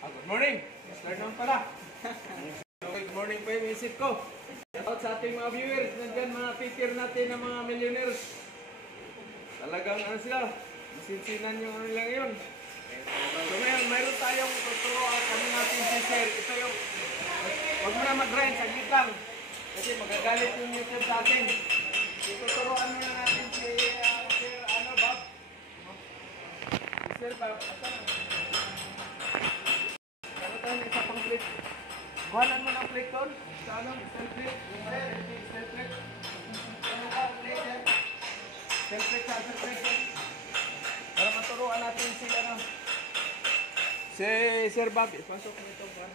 Good morning. Start naman pala. Good morning pa yung isip ko. Shoutout sa ating mga viewers. Nandyan mga titir natin ng mga millionaires. Talagang ano sila. Masinsinan yung ano lang yun. So ngayon, mayroon tayong tuturuan kami natin si Sir. Ito yung, wag mo na mag-grind, saglit lang. Kasi magagalit yung YouTube sa atin. Tuturuan mo na natin si Sir, ano Bob? Si Sir Bob, asan? Ano tayo, isa pang clip? Buhanan mo ng clip doon? Sa ano? Style clip? Yung style clip? Ano ka? Style clip sa style clip? Para maturuan natin si ano? Si Sir Bob. Pasok nito ba?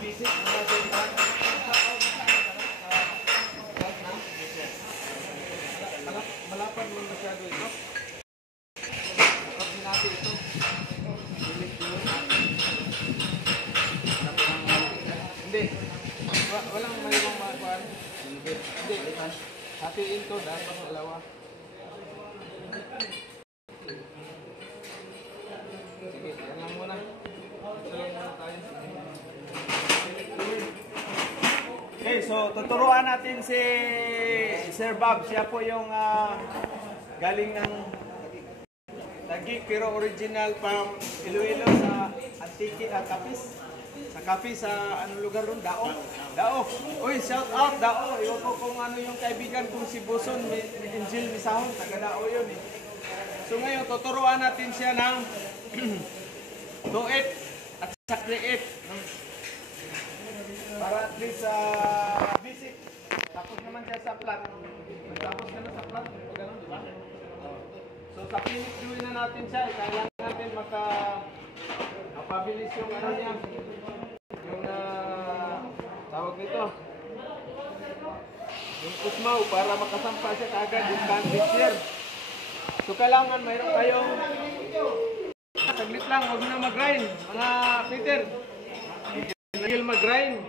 Basic, malapad mo masyado ito. Kapag natin ito. Hindi. Walang mayroong makuhaan. Hindi. Hatiin ito dahil pang alawa. Sige, yan lang muna. Ito lang muna tayo. Okay, so tuturuan natin si Sir Bob. Siya po yung galing ng Taguig pero original from Iloilo sa Antique Capiz. Sa Capiz sa anong lugar doon? Dao. Dao. Uy, shout out Dao. Iwan ko kung ano yung kaibigan kong si Buson Angel Misahon. Taga Dao yun eh. So ngayon tuturuan natin siya ng 2-8 at sa create. Para at least basic. Tapos naman siya sa flat. Tapos ka na sa flat. Ganun, di ba? So sa finish gawin na natin siya. Kailangan natin mapabilis yung ano niya. Yung tawag nito. Yung kusmaw para makasampa siya kaagad yung bandit. So kailangan mayroon kayong saglit lang. Huwag na mag-grind. Mga Peter. Hindi mag-grind.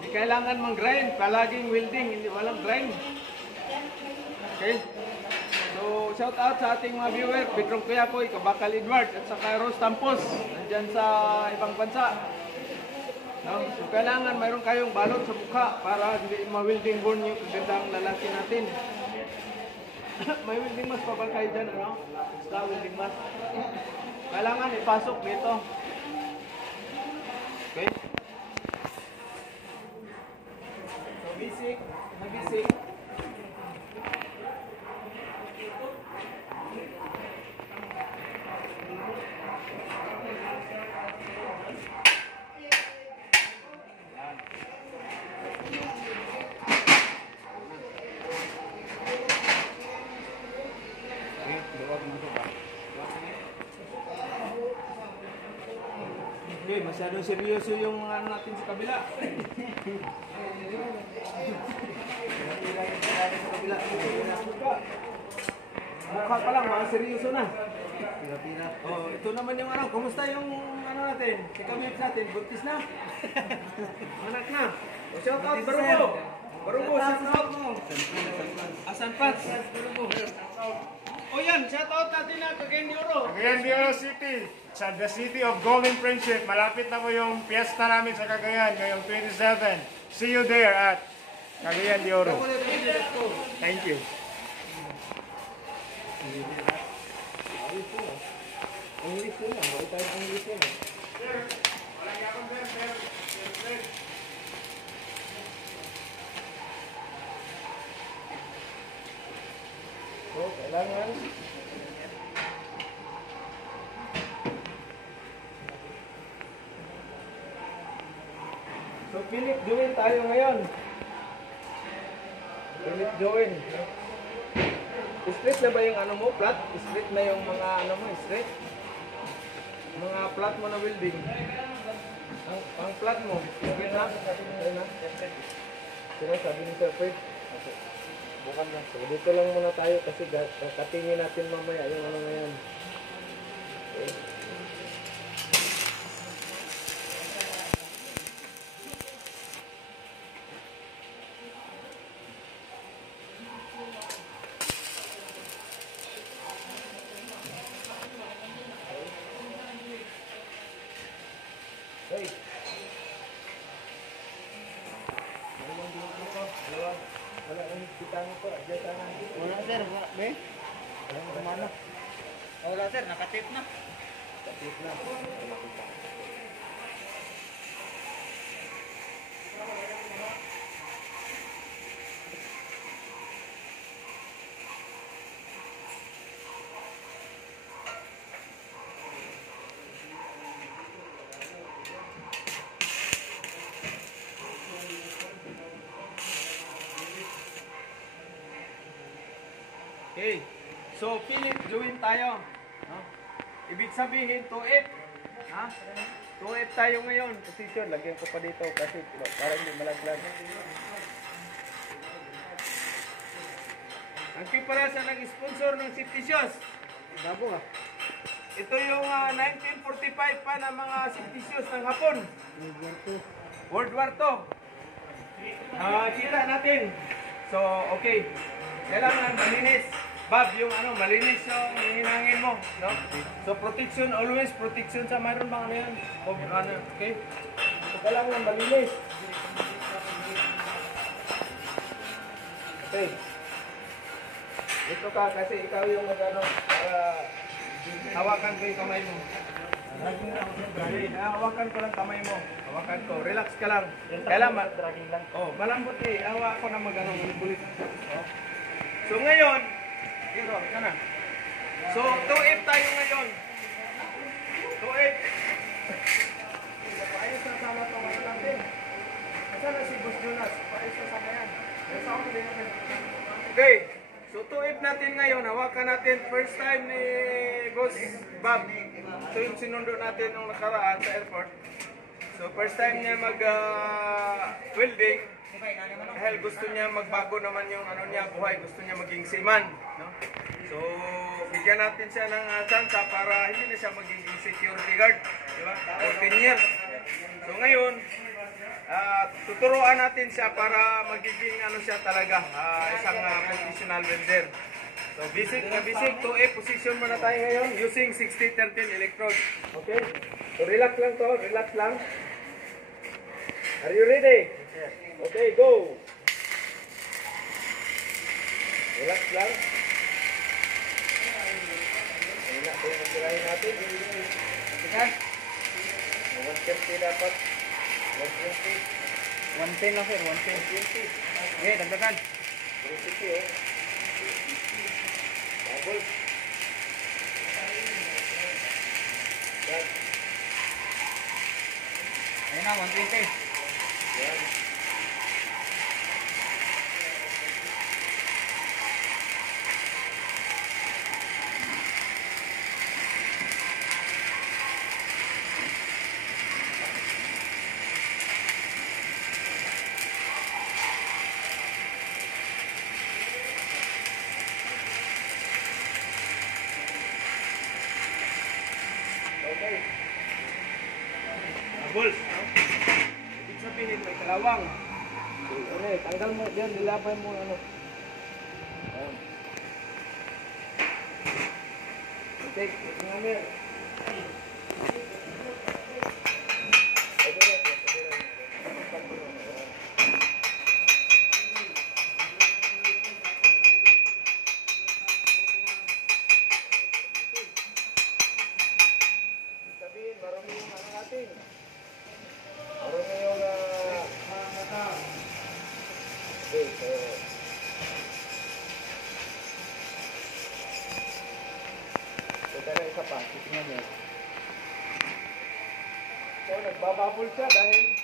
Hindi kailangan mag-grind. Palaging welding, hindi walang grind. Okay? So, shout out sa ating mga viewer. Pedrong Kuyakoy, Kabakal Edward, at saka Rose Tampos. Nandyan sa ibang bansa. No? So, kailangan mayroon kayong balot sa mukha para hindi ma-welding born yung gandang lalaki natin. May welding mask pa ba kayo dyan, ano? Basta welding mask. Kailangan ipasok dito. Okay? Basic, mag-basic. Okay, masyadong seryoso yung ano natin sa kabila. Mukha pa lang, mga seryoso na. Oh, ito naman yung ano, kumusta yung ano natin? Si Kamip natin, buntis na. Anak na. O, shout out, Barugo. Barugo, shout out mo. Asan Pats? O yan, shout out natin na Cagayan de Oro. Cagayan de Oro City. Sa the city of Golden Friendship. Malapit na po yung piyesta namin sa Cagayan ngayong 27. See you there at Cagayan de Oro. Thank you. English na lang. Bakit tayo English na lang? Walang yakong sir. So, kailangan So, Philip join tayo ngayon. Philip join. Straight na ba yung ano mo? Flat? Straight na yung mga ano mo? Straight? Mga flat mo na welding. Ang flat mo. Straight na? Straight na? Sino sabi ni Sir Fred? Bukan lang. So, dito lang muna tayo kasi katingin natin mamaya yung ano ngayon. Okay. Hey. Wala ang kita mo po. Wala sir, wala. Be? Walang kumana. Wala sir, nakatip na. Tapos na. Okay. So, Philip, join tayo. No? Ibig sabihin, 2F. Ha? 2F tayo ngayon. Position, lagyan ko pa dito kasi para hindi malaglag. Ang kipara sa nag-sponsor ng safety shoes. Dabo ha. Ito yung 1945 pa na mga safety shoes ng Hapon. World War II. Kita natin. So, okay. Kailangan malinis. Bob, yung ano, malinis yung hinangin mo, no? So, protection, always protection sa mayroon bang ano yan? O, ano, okay? So, kailangan malinis. Okay. Ito ka kasi ikaw yung mag-ano, hawakan ko yung kamay mo. Hawakan ko lang kamay mo. Hawakan ko. Relax ka lang. Kailangan, malambot eh. Hawa ko na mag-ano, bulit. Oh. So, ngayon, hero, sana. So, 2F tayo ngayon. 2F. Paayos na sama ito mga natin. Saan na si Boss Jonas? Paayos na sama yan. Okay. So, 2F natin ngayon. Hawakan natin. First time ni Boss Bob. Ito yung sinundo natin nung nakaraan sa airport. So, first time niya mag-welding. Dahil gusto niya magbago naman yung ano niya, buhay. Gusto niya maging seaman. No? So, bigyan natin siya ng chance para hindi na siya maging security guard. Diba? For 10 years. So, ngayon, tuturuan natin siya para magiging ano siya talaga, isang professional welder. So, basic 2A position muna tayo ngayon using 60-13 electrode. Okay? So, relax lang to. Relax lang. Are you ready? Okay, go! Relax lang. Ayun na, ito yung magkirahin natin. Sige. 150 dapat. 120. 110 lang sir, 110. 120. Okay, dagdagan. 350 oh. Double. Yan. Ayun na, 120. Yan. Okay. Bulls. Ibig sabihin may kalawang. Okay, tanggal mo diyan, nilabay mo ano. Ayan. Okay, ngayon. Marami yung ano natin. Marami yung okay, so isa pa. Tingnan niyo. So, nagbababol siya dahil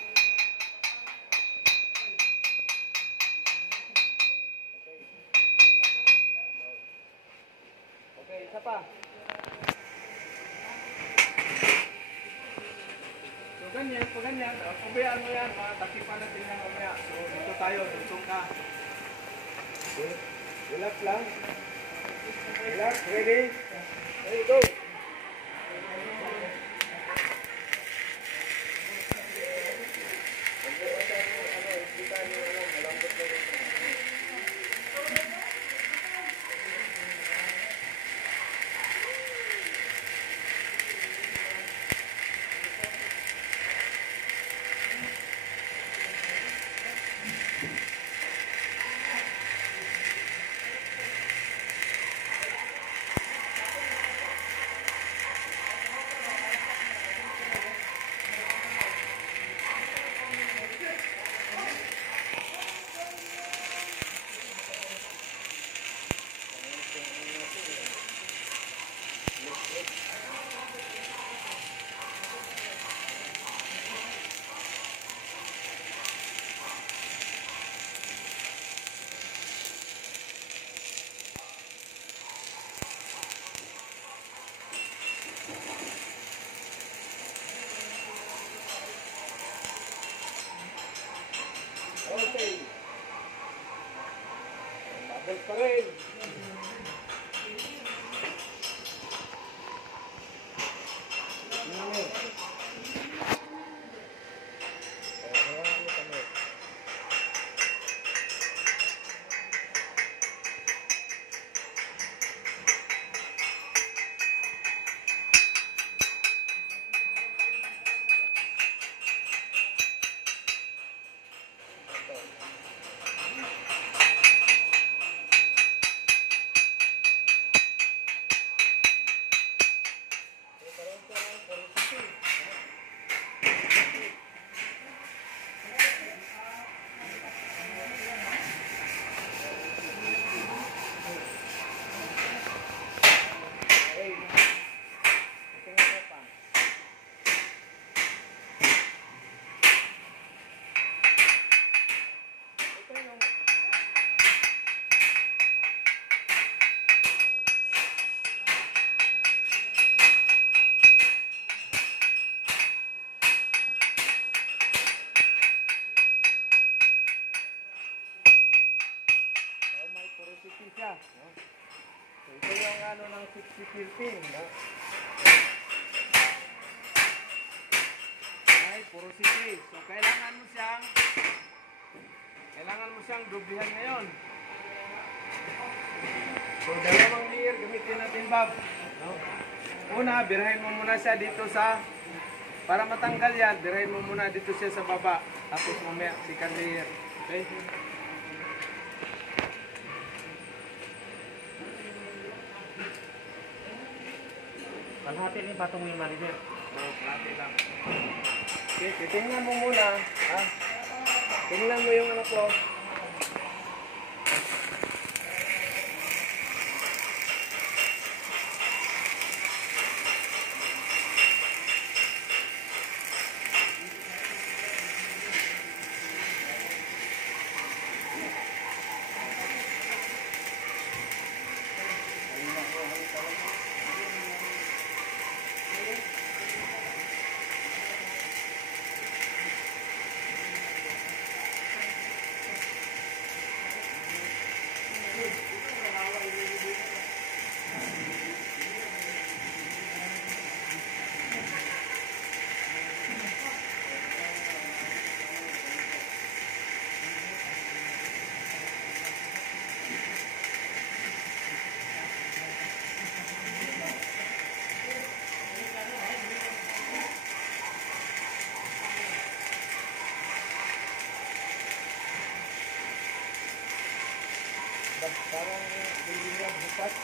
okay, isa pa. So, ganyan, pag ganyan, pabayaan mo yan, takipan natin yan mamaya. So, dito tayo, dito ka. Okay. Relax lang. Relax, ready? Ready, go! Okay. Bubble pa rin. Siya, no? So, ito yung ano ng 60-15, no? Ay, porosity. So, kailangan mo siyang dublihan ngayon. So, dalawang layer gamitin natin, Bob, no? Una, birahin mo muna siya dito sa, para matanggal yan, birahin mo muna dito siya sa baba. Tapos mamaya, second layer. Okay? Kalahati ni patong yung manager. Oo, kalahati lang. Okay, titingnan mo muna. Ha? Tingnan mo yung ano ko. Parang hindi niya bukas.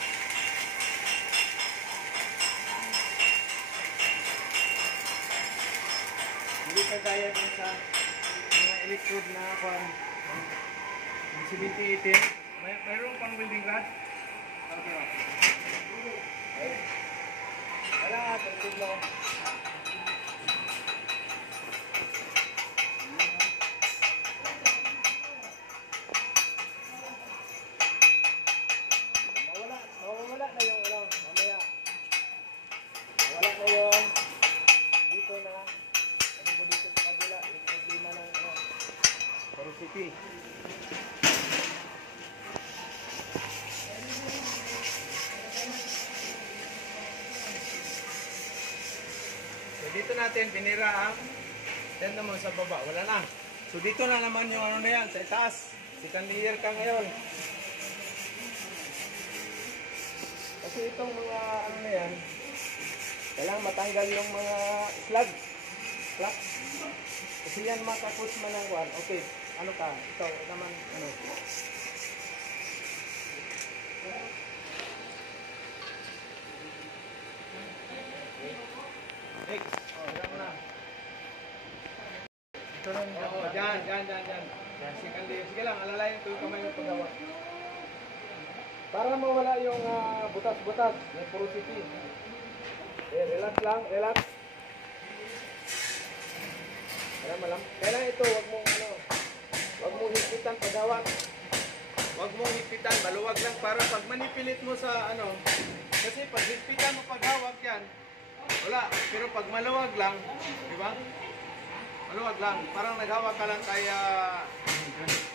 Hindi kagaya din sa mga electrode na kung 70-80. Mayroon pang welding rod. Okay. Kapatid mo. Mawawala na yung ano, mamaya. Mawala na yung dito na ano mo dito sa kabila, yung problema ng ano, porosity. So dito natin binira ang then naman sa baba, wala na. So dito na naman yung ano na yan, sa itaas. Second layer ka ngayon. Kasi itong mga ano na yan, kailangan matanggal yung mga slag. Kasi yan matapos man ang one. Okay, ano ka? Ito naman, ano. Next. Oh, yan na. Ito lang. Oh, dyan. Sige lang, alalayan ko yung kamay yung paggawa. Para mawala yung butas-butas, yung porosity. Okay, relax lang, relax. Kailangan ito, wag mong hipitan paghawak. Wag mong hipitan, maluwag lang para pag manipilit mo sa ano, kasi pag hipitan mo paghawak yan, wala. Pero pag maluwag lang, di ba? Maluwag lang, parang naghawak ka lang kaya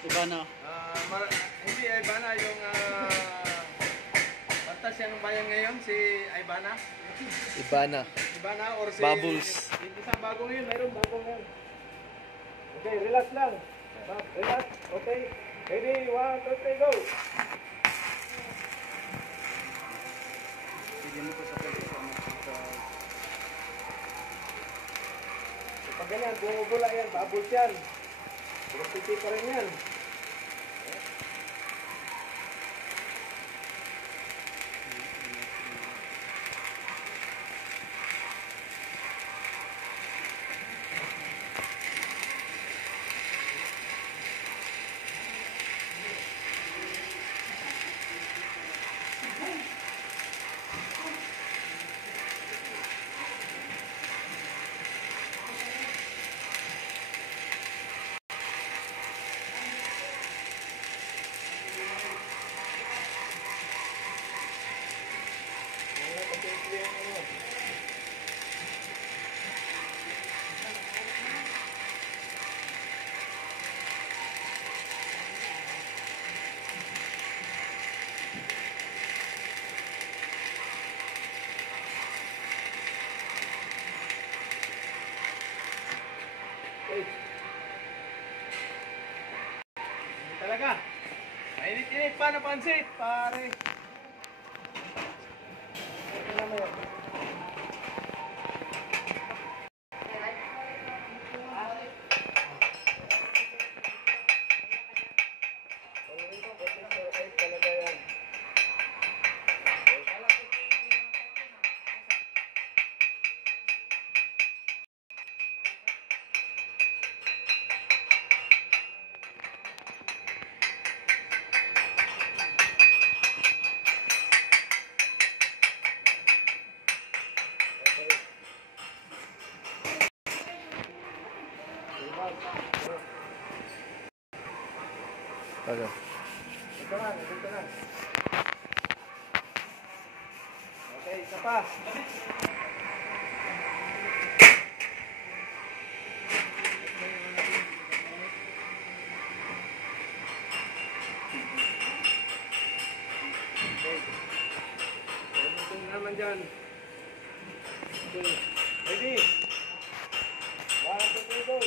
Ibana. hindi Ibana yung pantas yung bayan ngayon, si Ibana. Ibana. Ibana or si Bubbles. Isang bago ngayon, mayroong bago ngayon. Okay, relax lang. Relax, okay. Ready, 1, 2, 3, go! Sige mo ko sa so, pag ganyan, bumubula yan, bubbles yan. Porosity pa rin yan. Talaga. Mainit-init pa na pansit, pare. Ito na mo yun. Talaga yan. Ano? Ito na. Okay, isa pa. Okay. Ito naman dyan. Okay. Ready? 1, 2, 3, go!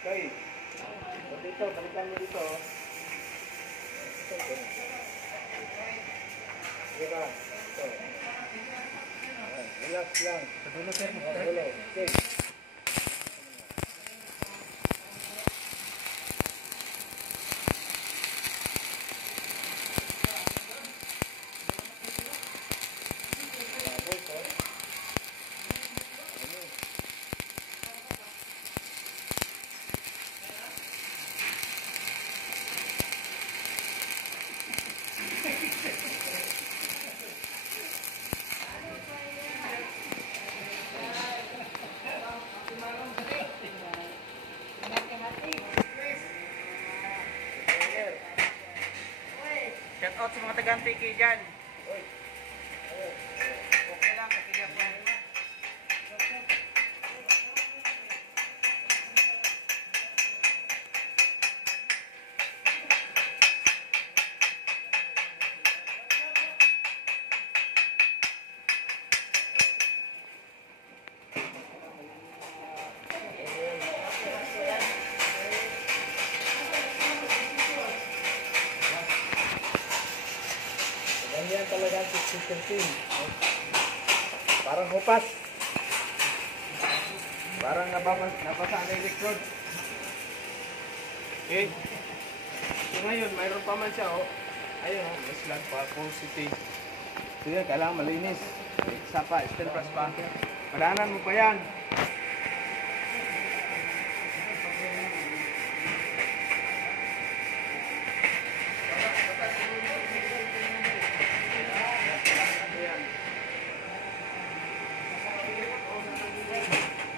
Okay. So dito, balikan mo dito. Diba? Ito. Relax lang. Sa dulo, sir. Okay. Shout out sa mga taga-Antiki dyan. Okay lang, kasi yan po. Ganyan talaga ang 60-13. Parang hupas. Parang napasa ang electrode. Okay. So ngayon, mayroon pa man siya, oh. Ayun, oh, mas lang pa, positive. So yan, kailangan malinis. Isa pa, steel brush pa. Padanan mo pa yan.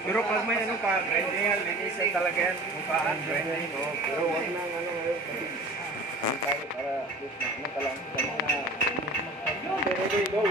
Pero pag may ano ka, grinding yan, linisan talaga yan. Mukhaan, grinding. Oh. Pero wag na ano ngayon. Hindi tayo para ano ka lang. Sa mga... Okay, ready, go!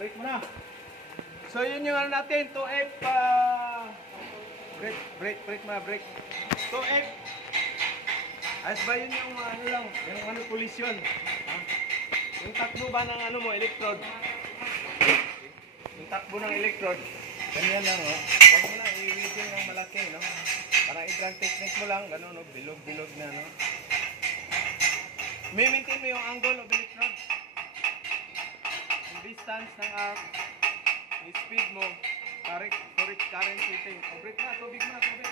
Break mo na. So yun yung ano natin, 2F break mo na, break. 2F. Ayos ba yun yung ano lang, yung ano collision. Yung takbo ba ng ano mo, electrode. Yung takbo ng electrode. Ganyan lang, oh. Huwag mo na i-reading ng malaki, no? Parang i-drag technique mo lang, gano'n, no? Bilog-bilog na, no? May-maintain mo yung angle of electrode. Distance ng arc, yung speed mo, correct current setting. O break na, tubig na, tubig.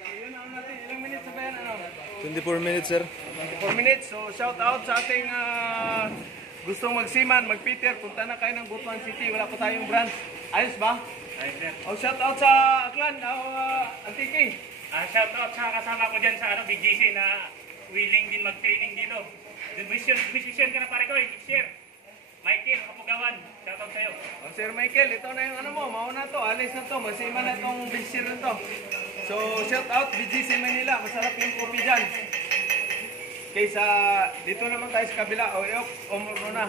So yun ang natin, ilang minutes na ba yan? Ano? 24 minutes, sir. 24 minutes. So shout out sa ating gustong magsiman, magpeter, punta na kayo ng Butuan City, wala pa tayong branch. Ayos ba? Ayos, sir. O shout out sa Aklan, Antiki. Shout out sa kasama ko dyan sa BGC na willing din mag-training dito. Musician ka na pare ko, share. Michael, Kapugawan, shout out sa'yo. O Sir Michael, ito na yung ano mo, mauna to, alis na to, masima na itong BGC na to. So shout out BGC Manila, masarap yung kopi dyan. Kaysa dito naman tayo sa kabila, o muna.